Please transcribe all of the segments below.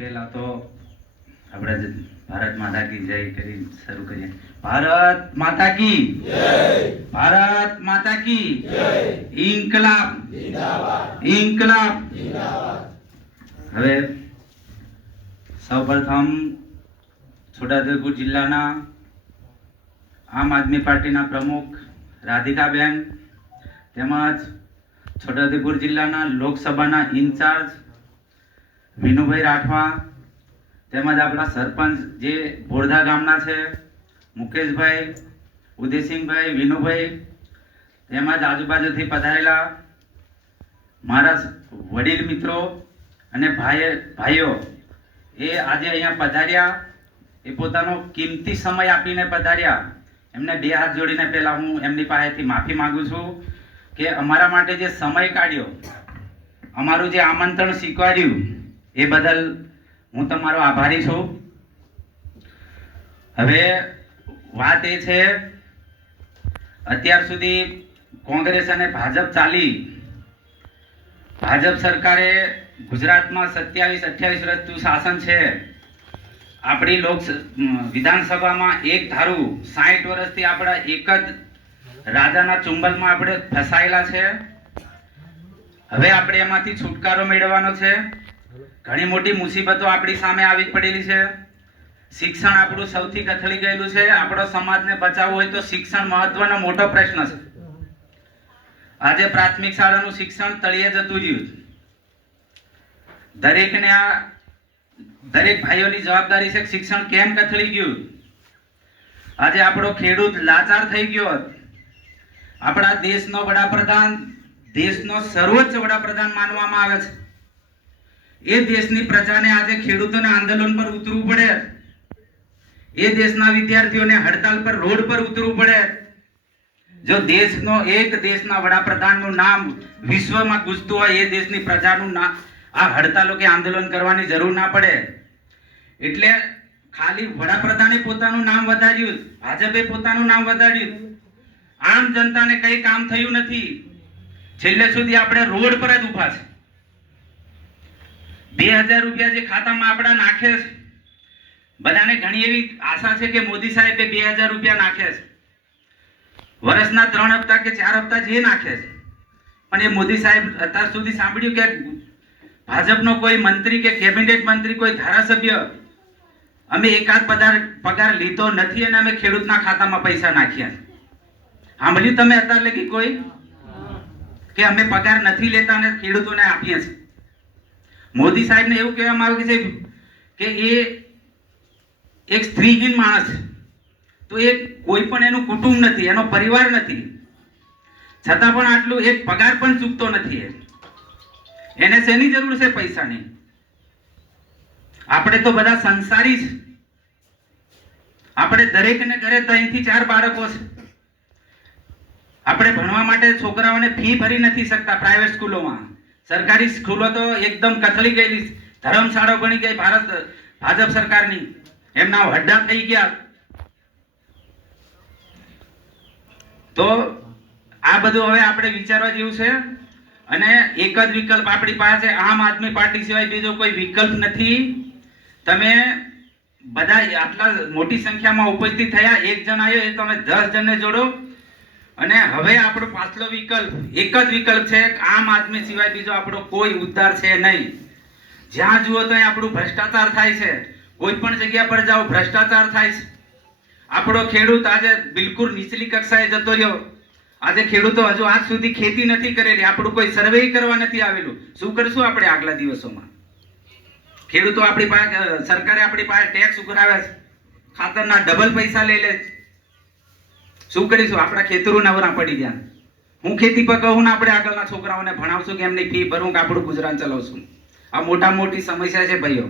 પહેલા તો આપણે ભારત માતા કી જય કરી શરૂ કરીએ. ભારત માતા કી ભારત માતા કી ઇન્કલાબ. ઇન્કલાબ. હવે સૌપ્રથમ છોટાઉદેપુર જિલ્લાના આમ આદમી પાર્ટીના પ્રમુખ રાધિકાબેન તેમજ છોટાઉદેપુર જિલ્લાના લોકસભાના ઇન્ચાર્જ વિનુભાઈ રાઠવા, તેમજ આપણા સરપંચ જે ભોરધા ગામના છે, મુકેશભાઈ, ઉદયસિંહભાઈ, વિનુભાઈ, તેમજ આજુબાજુથી પધારેલા મારા વડીલ મિત્રો અને ભાઈ, ભાઈઓ, એ આજે અહીંયા પધાર્યા. એ પોતાનો કિંમતી સમય આપીને પધાર્યા. એમને બે હાથ જોડીને પહેલાં હું એમની પાસેથી માફી માગું છું કે અમારા માટે જે સમય કાઢ્યો, અમારું જે આમંત્રણ સ્વીકાર્યું એ બદલ હું તમારો આભારી છું. હવે વાત એ છે, અત્યાર સુધી કોંગ્રેસ અને ભાજપ ચાલી. ભાજપ સરકારે ગુજરાતમાં સત્યાવીસ, અઠ્યાવીસ વર્ષનું શાસન છે. આપણી લોક વિધાનસભામાં એક ધારું સાહીઠ વર્ષથી આપણા એક જ રાજાના ચુંબલમાં આપણે ફસાયેલા છે. હવે આપણે એમાંથી છુટકારો મેળવવાનો છે. ઘણી મોટી મુસીબતો આપણી સામે આવી પડેલી છે. શિક્ષણ આપણું સૌથી કથળી ગયેલું છે. આપણો સમાજને બચાવવું હોય તો શિક્ષણ મહત્વનો મોટો પ્રશ્ન છે. આજે પ્રાથમિક શાળાનું શિક્ષણ તળિયે જતું રહ્યું દરેકને આ દરેક ભાઈઓની જવાબદારી છે શિક્ષણ કેમ કથળી ગયું? આજે આપણો ખેડૂત લાચાર થઈ ગયો આપણા દેશનો વડાપ્રધાન દેશનો સર્વોચ્ચ વડાપ્રધાન માનવામાં આવે છે. એ દેશની પ્રજાને આજે ખેડૂતોને આંદોલન પર ઉતરવું પડે. એ દેશના વિદ્યાર્થીઓને હડતાલ પર રોડ પર ઉતરવું પડે. જો દેશનો એક દેશના વડાપ્રધાનનું નામ વિશ્વમાં ગુજતું હોય, એ દેશની પ્રજાનું નામ આ હડતાલો કે આંદોલન કરવાની જરૂર ના પડે. એટલે ખાલી વડાપ્રધાને પોતાનું નામ વધાર્યું, ભાજપે પોતાનું નામ વધાર્યું. આમ જનતાને કઈ કામ થયું નથી. છેલ્લે સુધી આપણે રોડ પર જ ઊભા છે. બે હજાર રૂપિયા જે ખાતામાં આપણા નાખે છે. બધાને ઘણી એવી આશા છે કે મોદી સાહેબે બે હજાર રૂપિયા નાખે છે. વર્ષના ત્રણ હપ્તા કે ચાર હપ્તા જે નાખે છે. પણ એ મોદી સાહેબ અત્યાર સુધી સાંભળ્યું કે ભાજપનો કોઈ મંત્રી કે કેબિનેટ મંત્રી, કોઈ ધારાસભ્ય અમે એકાદ પગાર પગાર લીધો નથી અને અમે ખેડૂતના ખાતામાં પૈસા નાખ્યા સાંભળ્યું તમે અત્યાર લગી કોઈ? કે અમે પગાર નથી લેતા અને ખેડૂતોને આપીએ છીએ? મોદી સાહેબને એવું કહેવામાં આવ્યું છે કે એ એક સ્ત્રીહીન માણસ છે. તો એ કોઈ પણ એનું કુટુંબ નથી, એનો પરિવાર નથી. છતાં પણ આટલું એક પગાર પણ ચૂકતો નથી એ. એને શેની જરૂર છે પૈસાની? આપણે તો બધા સંસારી છે આપણે દરેકને ઘરે ત્રણથી ચાર બાળકો છે. આપણે ભણવા માટે છોકરાઓને ફી ભરી નથી શકતા પ્રાઇવેટ સ્કૂલોમાં. સરકારી સ્કૂલો તો એકદમ કથળી ગયેલી છે. ધર્મશાળો બની ગઈ ભારત, ભાજપ સરકારની. એમના હડ્ડા થઈ ગયા. તો આ બધું હવે આપણે વિચારવા જેવું છે. અને એક જ વિકલ્પ આપણી પાસે આમ આદમી પાર્ટી સિવાય બીજો કોઈ વિકલ્પ નથી. તમે બધા આટલા મોટી સંખ્યામાં ઉપસ્થિત થયા, એક જણ આવ્યો, એ તમે દસ જણને જોડો. અને હવે આપણો પાછલો વિકલ્પ, એક જ વિકલ્પ છે આમ આદમી સિવાય બીજો આપણો કોઈ ઉદ્ધાર છે નહીં. જ્યાં જુઓ તો આપણું ભ્રષ્ટાચાર થાય છે. કોઈ પણ જગ્યા પર જાઓ, ભ્રષ્ટાચાર થાય છે. આપણો ખેડૂત આજે બિલકુલ નીચલી કક્ષાએ જતો રહ્યો. આજે ખેડૂતો હજુ આજ સુધી ખેતી નથી કરેલી આપણું કોઈ સર્વે કરવા નથી આવેલું. શું કરશું આપણે આગલા દિવસોમાં? ખેડૂતો આપણી પાસે, સરકારે આપણી પાસે ટેક્સ ઉઘરાવે છે. ખાતરના ડબલ પૈસા લઈ લે છે. શું કરીશું? આપણા ખેતરો નવરા પડી ગયા. હું ખેતી પર કહું ને આપણે આગળના છોકરાઓને ભણાવશું કે એમની ફી ભરું કે આપણું ગુજરાન ચલાવશું. આ મોટા મોટી સમસ્યા છે ભાઈઓ.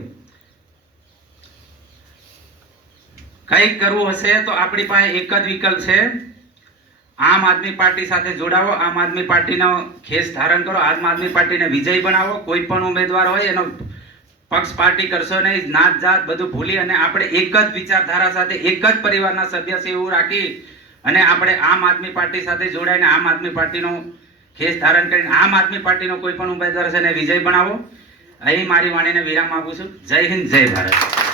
કંઈક કરવું હશે તો આપણી પાસે એક જ વિકલ્પ છે. આમ આદમી પાર્ટી સાથે જોડાવો, આમ આદમી પાર્ટીનો ખેસ ધારણ કરો, આમ આદમી પાર્ટીને વિજય બનાવો. કોઈ પણ ઉમેદવાર હોય એનો પક્ષ પાર્ટી કરશો નહીં, નાત જાત બધું ભૂલી અને આપણે એક જ વિચારધારા સાથે, એક જ પરિવારના સભ્ય છે એવું રાખી અને આપણે આમ આદમી પાર્ટી સાથે જોડાઈને આમ આદમી પાર્ટીનો ખેસ ધારણ કરીને આમ આદમી પાર્ટીનો કોઈ પણ ઉમેદવાર છે એને વિજય બનાવો. અહીં મારી વાણીને વિરામ આપું છું. જય હિન્દ, જય ભારત.